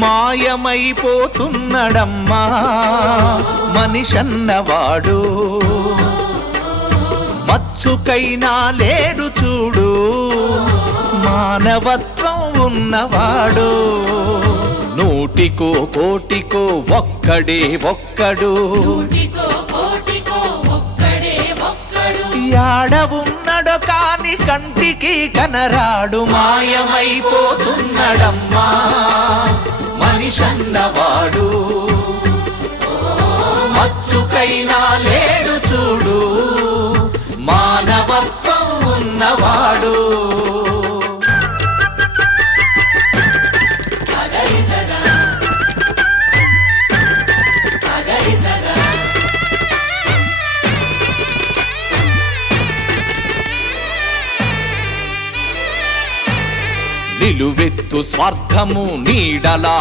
మాయమైపోతున్నడమ్మా మనిషన్నవాడు, మచ్చుకైనా లేడు చూడు మానవత్వం ఉన్నవాడు. నూటికో కోటికో ఒక్కడే ఒక్కడు, యాడ ఉన్నడో కాని కంటికి కనరాడు. మాయమైపోతున్నడమ్మా మనిషన్నవాడు, మచ్చుకైనా లేడు చూడు మానవత్వం ఉన్నవాడు. నిలువెత్తు స్వార్థము నీడలా